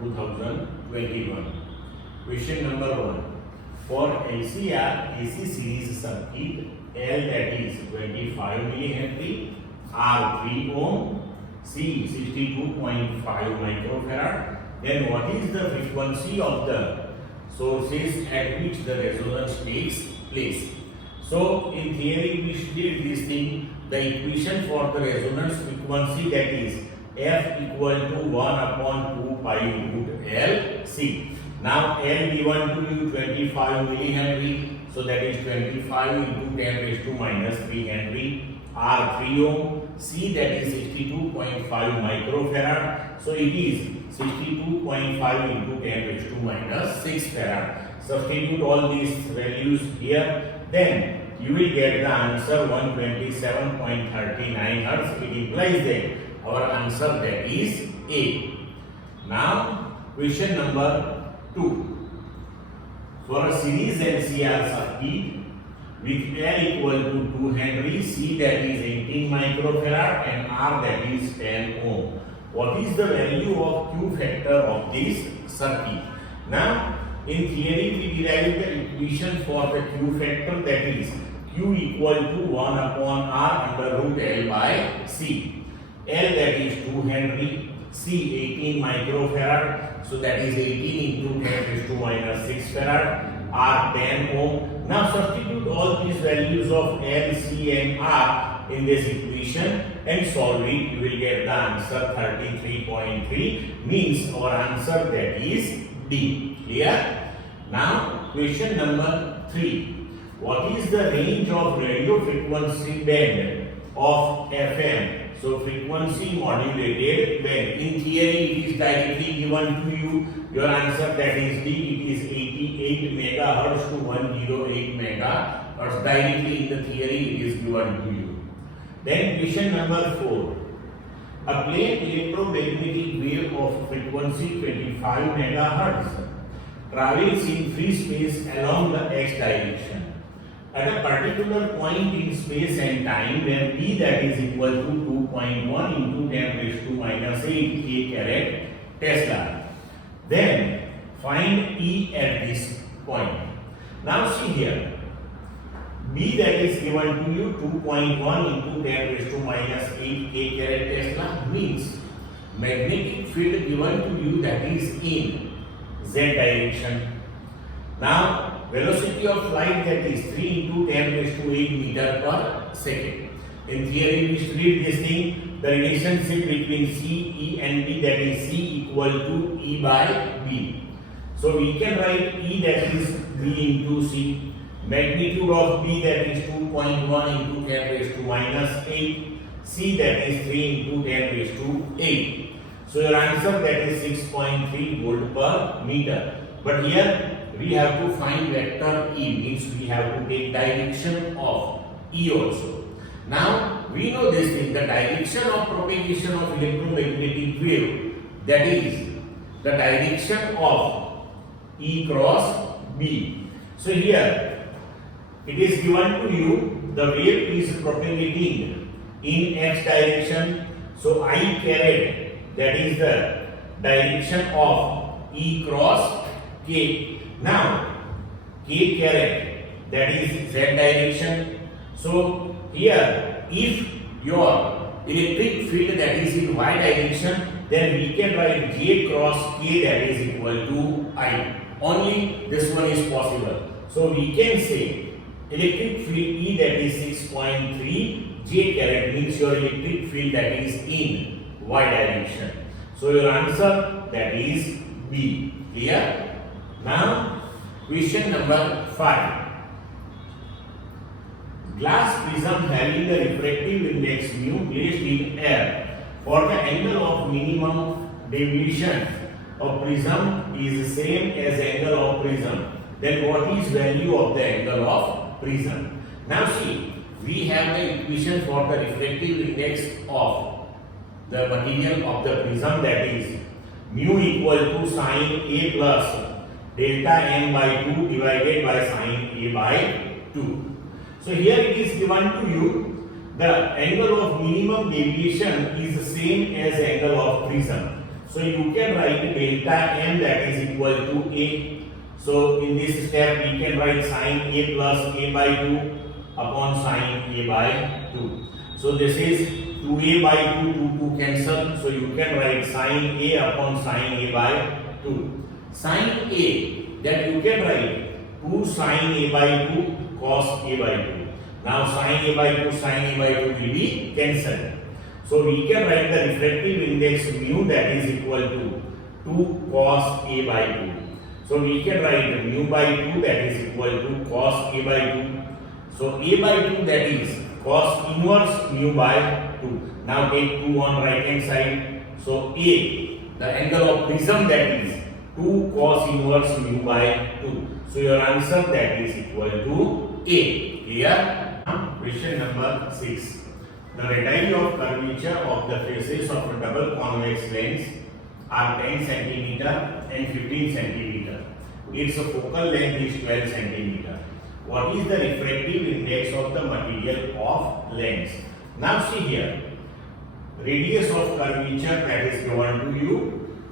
2021. Question number 1. For LCR AC series circuit, L that is 25 millihenry, R 3 ohm, C 62.5 microfarad. Then what is the frequency of the sources at which the resonance takes place? So in theory we studied this thing, the equation for the resonance frequency, that is F equal to 1 upon 2 pi root L C. Now L given to you 25 millihenry, so that is 25 into 10 raised to minus 3 henry. R 3 ohm, C that is 62.5 microfarad, so it is 62.5 into 10 raised to minus 6 farad. Substitute all these values here, then you will get the answer 127.39 Hz. It implies that our answer that is A. Now question number 2. For a series LCR circuit with L equal to 2 Henry, C that is 18 microfarad and R that is 10 ohm. What is the value of Q factor of this circuit? Now in theory we derived the equation for the Q factor, that is Q equal to 1 upon R under root L by C. L that is 2 Henry, C 18 microfarad, so that is 18 into 10 raised to minus 6 farad, R 10 ohm. Now substitute all these values of L, C and R in this equation and solve it. You will get the answer 33.3, means our answer that is D. Clear? Now question number 3. What is the range of radio frequency band of FM? So frequency modulated band. In theory it is directly given to you. Your answer that is D. It is 88 megahertz to 108 megahertz. Directly in the theory it is given to you. Then question number 4. A plain electromagnetic wave of frequency 25 megahertz travels in free space along the x direction at a particular point in space and time when B that is equal to 2.1 into 10 raised to minus 8 k carat Tesla. Then find E at this point. Now see here, B that is given to you 2.1 into 10 raised to minus 8 k carat Tesla means magnetic field given to you that is in z direction. Now velocity of light that is 3 into 10 raised to 8 meter per second. In theory we studied this thing, the relationship between C, E and B, that is C equal to E by B. So we can write E that is B into C. Magnitude of B that is 2.1 into 10 raised to minus 8. C that is 3 into 10 raised to 8. So your answer that is 6.3 volt per meter. But here we have to find vector E, means we have to take direction of E also. Now we know this thing, the direction of propagation of electromagnetic wave, that is the direction of E cross B. So here it is given to you the wave is propagating in x direction, so I caret that is the direction of E cross K. Now K caret that is z direction. So here if your electric field that is in y direction, then we can write J cross K that is equal to I. Only this one is possible. So we can say electric field E that is 6.3, J caret means your electric field that is in y direction. So your answer that is B. Clear? Now question number 5. Glass prism having the refractive index mu placed in air for the angle of minimum deviation of prism is same as angle of prism. Then what is value of the angle of prism? Now see, we have the equation for the refractive index of the material of the prism, that is mu equal to sine A plus delta m by 2 divided by sine A by 2. So here it is given to you the angle of minimum deviation is the same as angle of prism. So you can write delta m that is equal to a. So in this step we can write sin a plus a by 2 upon sin a by 2. So this is 2a by 2, 2 cancel. So you can write sin a upon sin a by 2. Sin a that you can write 2 sin a by 2 cos a by 2. Now sin a by 2 sin a by 2 will be cancelled. So we can write the refractive index mu that is equal to 2 cos a by 2. So we can write mu by 2 that is equal to cos a by 2. So a by 2 that is cos inverse mu by 2. Now take 2 on right hand side. So a, the angle of prism that is 2 cos inverse mu by 2. So your answer that is equal to a. Here, question number 6. The radii of curvature of the faces of a double convex lens are 10 cm and 15 cm. Its focal length is 12 cm. What is the refractive index of the material of lens? Now see here, radius of curvature that is given to you.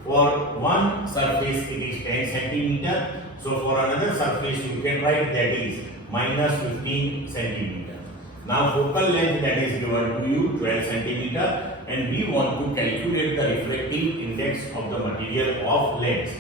For one surface it is 10 cm. So for another surface you can write that is minus 15 cm. Now focal length that is given to you 12 cm, and we want to calculate the refractive index of the material of lens.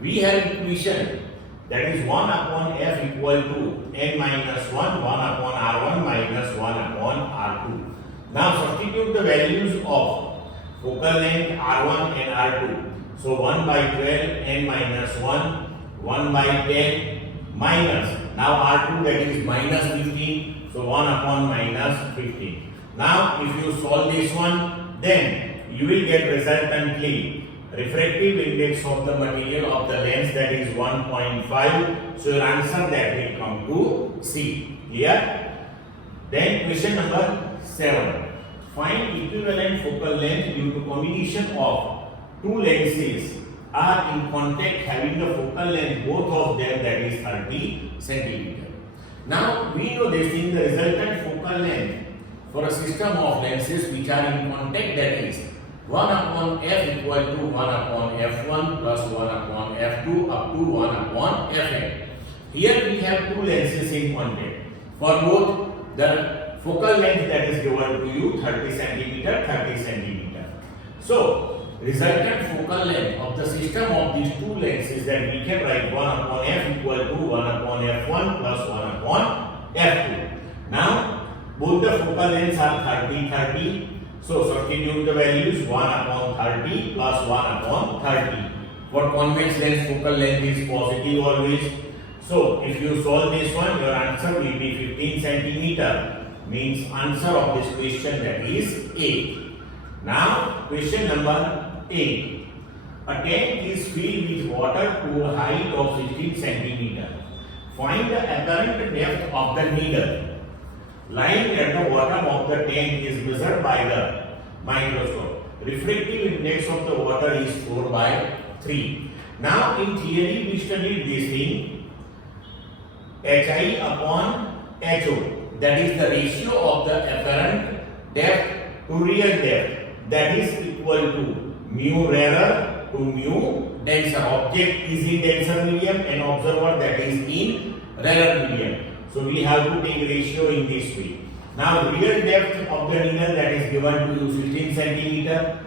We have equation that is 1 upon f equal to n minus 1, 1 upon r1 minus 1 upon r2. Now substitute the values of focal length r1 and r2. So 1 by 12 n minus 1, 1 by 10 minus, now r2 that is minus 15. So 1 upon minus 15. Now if you solve this one, then you will get resultantly refractive index of the material of the lens that is 1.5. So your answer that will come to C. Clear? Then question number 7. Find equivalent focal length due to combination of two lenses are in contact having the focal length both of them that is 30 cm. Now we know this in the resultant focal length for a system of lenses which are in contact, that is 1 upon f equal to 1 upon f1 plus 1 upon f2 up to 1 upon fn. Here we have two lenses in contact. For both the focal length that is given to you 30 cm, 30 cm. So resultant focal length of the system of these two lenses that we can write 1 upon f equal to 1 upon f1 plus 1 upon f2. Now both the focal lengths are 30, 30. So substitute the values 1 upon 30 plus 1 upon 30. For convex lens focal length is positive always. So if you solve this one, your answer will be 15 cm. Means answer of this question that is A. Now question number 8. A tank is filled with water to a height of 16 cm. Find the apparent depth of the needle lying at the bottom of the tank is measured by the microscope. Refractive index of the water is 4 by 3. Now in theory we studied this thing, Hi upon Ho, that is the ratio of the apparent depth to real depth, that is equal to mu rarer to mu denser. Object is in denser medium and observer that is in rarer medium. So we have to take ratio in this way. Now real depth of the needle that is given to you 16 cm.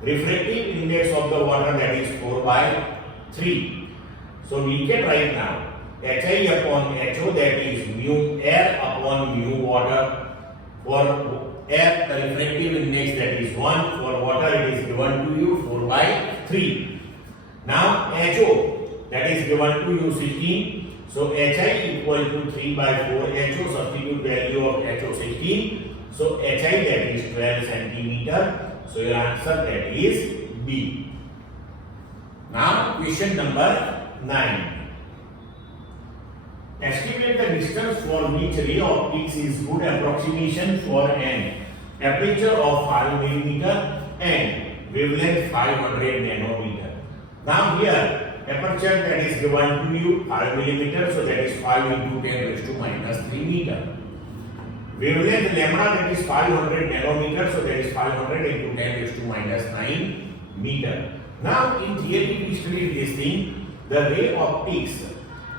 Refractive index of the water that is 4 by 3. So we can write now Hi upon Ho, that is mu air upon mu water. For air the refractive index that is 1. For water it is given to you 4 by 3. Now Ho that is given to you 16. So Hi equal to 3 by 4 Ho, substitute value of Ho 16. So Hi that is 12 cm. So your answer that is B. Now question number 9. Estimate the distance for which ray optics is good approximation for an aperture of 5 mm and wavelength 500 nanometer. Now here aperture that is given to you 5 mm, so that is 5 into 10 raised to minus 3 meter. Wavelength lambda that is 500 nanometer, so that is 500 into 10 raised to minus 9 meter. Now in theory we studied this thing, the ray optics,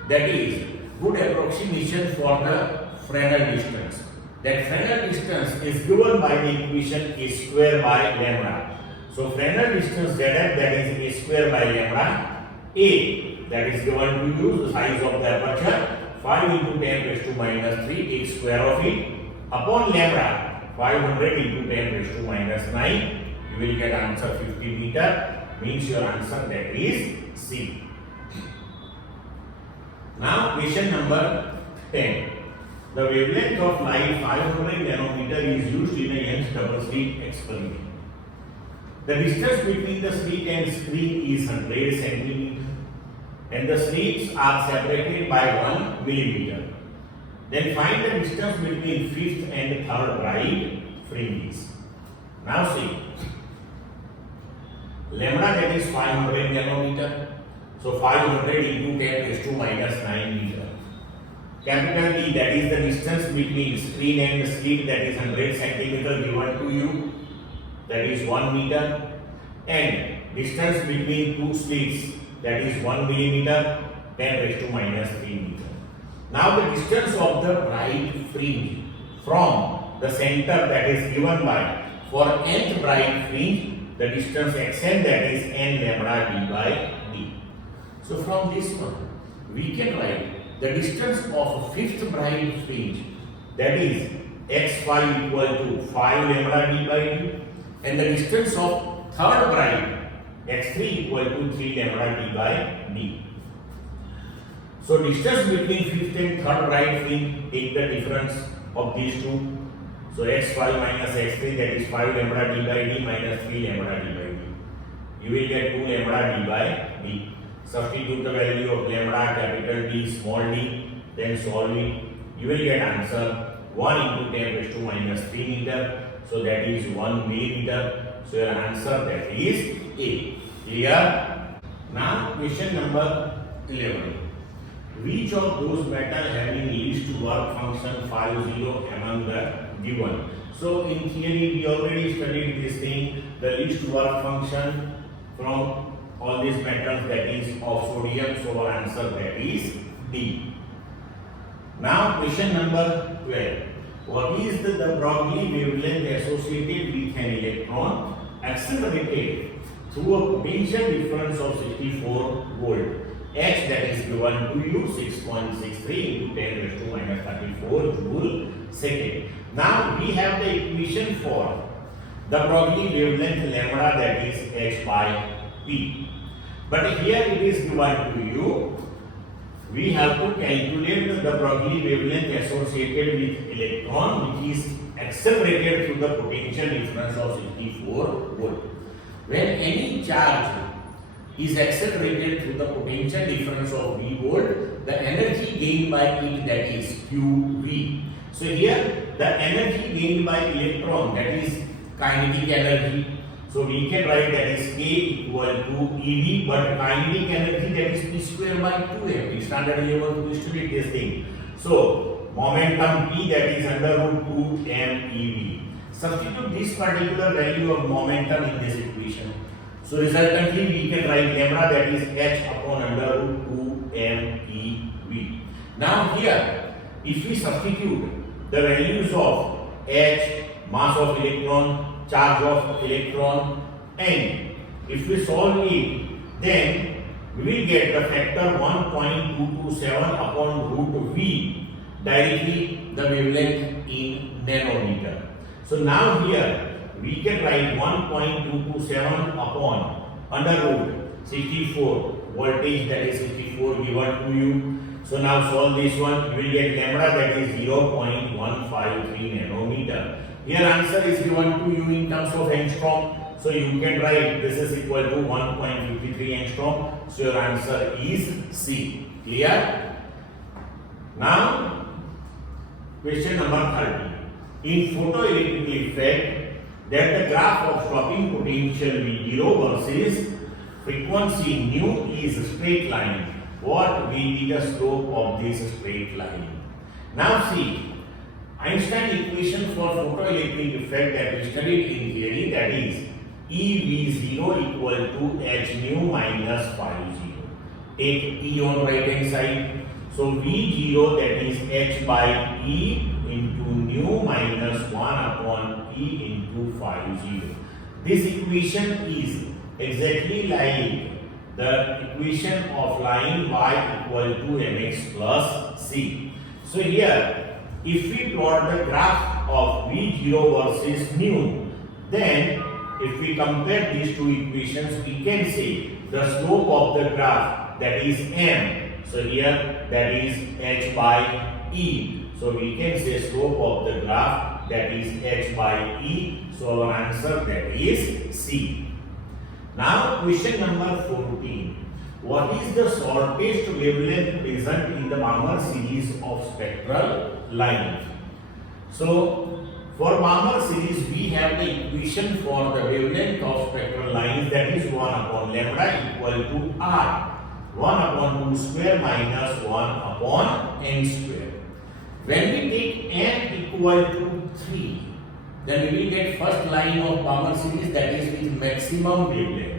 that is good approximation for the Fresnel distance. That Fresnel distance is given by the equation a square by lambda. So Fresnel distance ZF, that is a square by lambda. A, that is given to you, the size of the aperture 5 into 10 raised to minus 3, take square of it, upon lambda 500 into 10 raised to minus 9, you will get answer 50 meter, means your answer that is C. Now question number 10. The wavelength of light 500 nanometer is used in a Young's double slit experiment. The distance between the slit and screen is 100 centimeter and the slits are separated by 1 millimeter. Then find the distance between fifth and third bright fringes. Now see, lambda, that is 500 nanometer. So 500 into 10 raised to minus 9 meter. Capital D, that is the distance between screen and slit, that is 100 centimeter given to you, that is 1 meter. And distance between two slits, that is 1 millimeter, 10 raised to minus 3 meter. Now the distance of the bright fringe from the center, that is given by, for nth bright fringe, the distance xn, that is n lambda d by d. So from this one, we can write the distance of fifth bright fringe, that is x5 equal to 5 lambda d by d, and the distance of third bright x3 equal to 3 lambda d by d. So distance between fifth and third bright fringe, take the difference of these two. So x5 minus x3, that is 5 lambda d by d minus 3 lambda d by d. You will get 2 lambda d by d. Substitute the value of lambda, capital D, small d, then solve it. You will get answer 1 into 10 raised to minus 3 meter. So that is 1 millimeter. So your answer, that is A. Clear? Now question number 11. Which of those metal having least work function 50 among the given? So in theory we already studied this thing, the least work function from all these metals, that is of sodium. So our answer, that is D. Now question number 12. What is the Broglie wavelength associated with an electron accelerated through a potential difference of 64 volt? H, that is given to you 6.63 into 10 raised to minus 34 joule second. Now we have the equation for the Broglie wavelength lambda, that is H by P. But here it is given to you, we have to calculate the Broglie wavelength associated with electron which is accelerated through the potential difference of 64 volt. When any charge is accelerated through the potential difference of V volt, the energy gained by it, that is QV. So here the energy gained by electron, that is kinetic energy. So we can write that is K equal to EV, but kinetic energy, that is P square by 2m. We standard level to study this thing. So momentum P, that is under root 2 MeV. Substitute this particular value of momentum in this equation. So resultantly we can write lambda, that is H upon under root 2 MeV. Now here, if we substitute the values of H, mass of electron, charge of electron, and if we solve it, then we will get the factor 1.227 upon root V, directly the wavelength in nanometer. So now here we can write 1.227 upon under root 64 voltage, that is 64 given to you. So now solve this one, you will get lambda, that is 0.153 nanometer. Here answer is given to you in terms of angstrom. So you can write this is equal to 1.53 angstrom. So your answer is C. Clear? Now question number 30. In photoelectric effect, that the graph of stopping potential V0 versus frequency nu is a straight line. What will be the slope of this straight line? Now see, Einstein equation for photoelectric effect that we studied in theory, that is EV0 equal to h nu minus phi 0. Take E on right hand side. So V0 that is h by E into nu minus 1 upon E into phi 0. This equation is exactly like the equation of line y equal to mx plus c. So here, if we plot the graph of V0 versus nu, then if we compare these two equations, we can say the slope of the graph, that is m. So here that is h by e. So we can say slope of the graph, that is h by e. So our answer, that is C. Now question number 14. What is the shortest wavelength present in the Balmer series of spectral lines? So for Balmer series, we have the equation for the wavelength of spectral lines, that is 1 upon lambda equal to r. 1 upon 2 square minus 1 upon n square. When we take n equal to 3, then we will get first line of Balmer series, that is with maximum wavelength.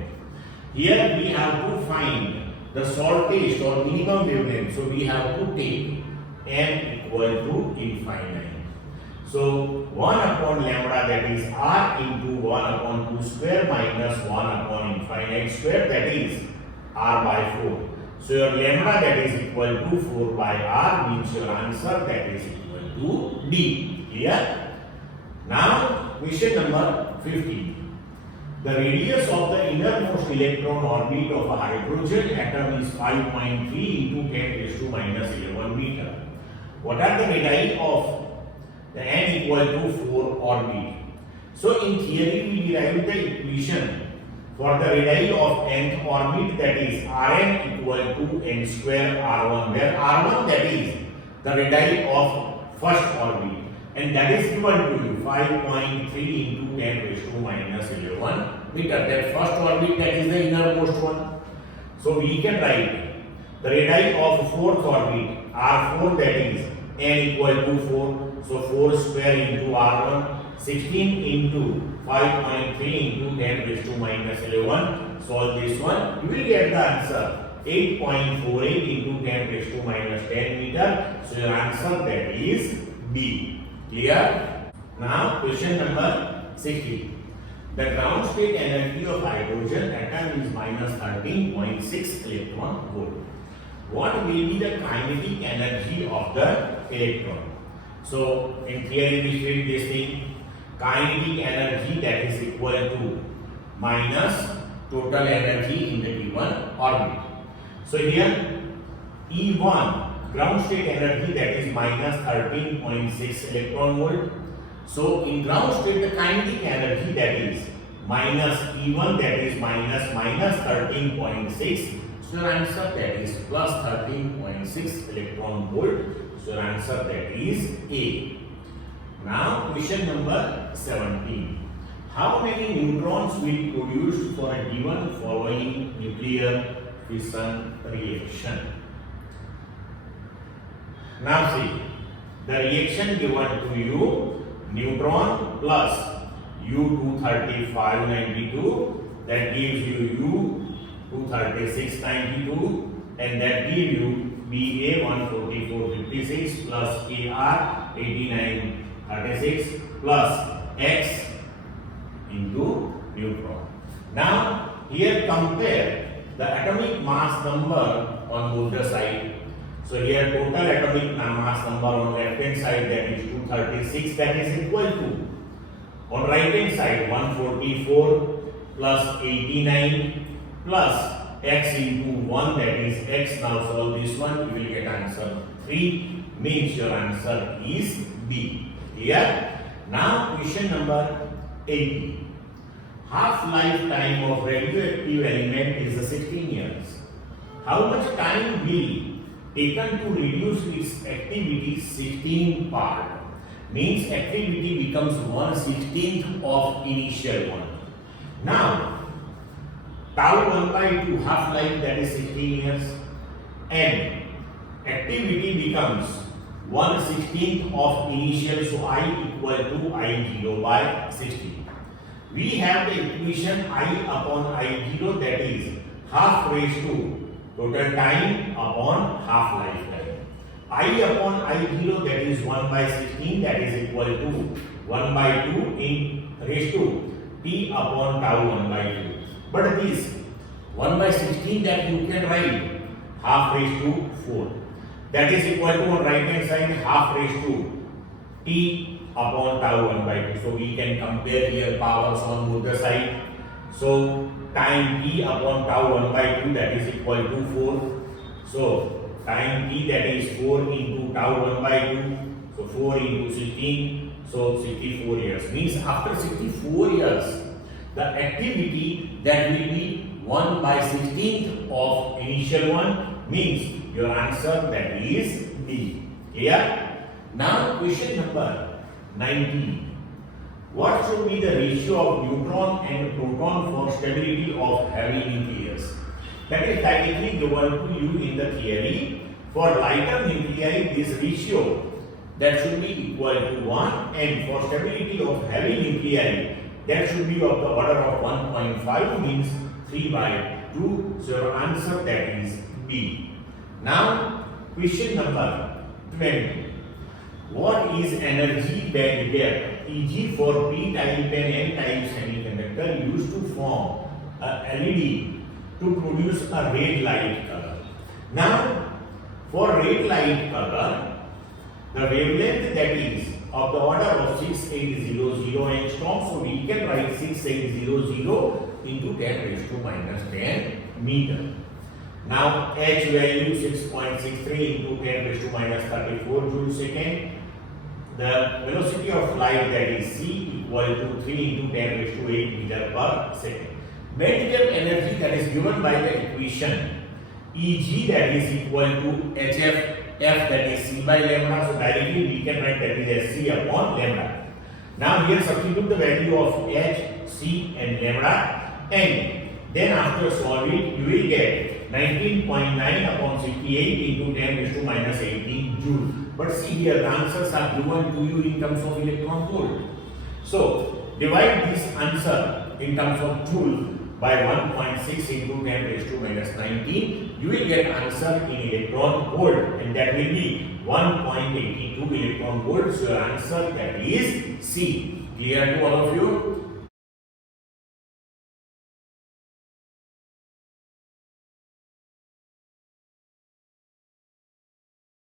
Here we have to find the shortest or minimum wavelength. So we have to take n equal to infinite. So 1 upon lambda, that is r into 1 upon 2 square minus 1 upon infinite square, that is r by 4. So your lambda, that is equal to 4 by r, means your answer, that is equal to D. Clear? Now question number 15. The radius of the innermost electron orbit of a hydrogen atom is 5.3 into 10 raised to minus 11 meter. What are the radii of the n equal to 4 orbit? So in theory, we derive the equation for the radii of nth orbit, that is Rn equal to n square r1, where r1 that is the radii of first orbit, and that is given to you 5.3 into 10 raised to minus 11 meter. That first orbit, that is the innermost one. So we can write the radii of fourth orbit, r4, that is n equal to 4. So 4 square into r1, 16 into 5.3 into 10 raised to minus 11. Solve this one, you will get the answer 8.48 into 10 raised to minus 10 meter. So your answer, that is B. Clear? Now question number 16. The ground state energy of hydrogen atom is minus 13.6 electron volt. What will be the kinetic energy of the electron? So in theory, we treat this thing. Kinetic energy, that is equal to minus total energy in the given orbit. So here E1 ground state energy, that is minus 13.6 electron volt. So in ground state, the kinetic energy, that is minus E1, that is minus 13.6. So your answer, that is plus 13.6 electron volt. So your answer, that is A. Now question number 17. How many neutrons will be produced for a given following nuclear fission reaction? Now see, the reaction given to you, neutron plus U23592, that gives you U23692, and that gives you Ba14456 plus Ar8936 plus X into neutron. Now here compare the atomic mass number on both the side. So here total atomic mass number on left hand side, that is 236, that is equal to, on right hand side, 144 plus 89 plus X into 1, that is X. Now solve this one, you will get answer 3, means your answer is B. Clear? Now question number 18. Half-life time of radioactive element is 16 years. How much time will taken to reduce its activity 16 part? Means activity becomes 1/16 of initial one. Now tau 1 by 2 half-life, that is 16 years, and activity becomes 1/16 of initial, so I equal to I0 by 16. we have the equation I upon I0, that is half raised to total time upon half lifetime. I upon I0, that is 1 by 16, that is equal to 1 by 2 in raised to t upon tau 1 by 2. But this 1 by 16 that you can write half raised to 4. That is equal to on right hand side half raised to t upon tau 1 by 2. So we can compare here powers on both the side. So time t upon tau 1 by 2, that is equal to 4. So time t, that is 4 into tau 1 by 2. So 4 into 16. So 64 years. Means after 64 years, the activity that will be 1 by 16th of initial one, means your answer, that is D. Clear? Now question number 19. What should be the ratio of neutron and proton for stability of heavy nucleus? That is directly given to you in the theory. For lighter nuclei, this ratio that should be equal to 1, and for stability of heavy nuclei, that should be of the order of 1.5, means 3 by 2. So your answer, that is B. Now question number 20. What is energy band gap, e.g. for p-type and n-type semiconductor used to form a LED to produce a red light color? Now for red light color, the wavelength that is of the order of 6800 angstrom, so we can write 6800 into 10 raised to minus 10 meter. Now H value 6.63 into 10 raised to minus 34 joule second. The velocity of light, that is c, equal to 3 into 10 raised to 8 meter per second. Medical energy, that is given by the equation Eg, that is equal to Hf, F, that is c by lambda. So directly we can write that is as c upon lambda. Now here substitute the value of H, c and lambda, and then after solving you will get 19.9 upon 68 into 10 raised to minus 18 joule. But see here, the answers are given to you in terms of electron volt. So divide this answer in terms of joule by 1.6 into 10 raised to minus 19. You will get answer in electron volt, and that will be 1.82 electron volt. So your answer, that is C. Clear to all of you?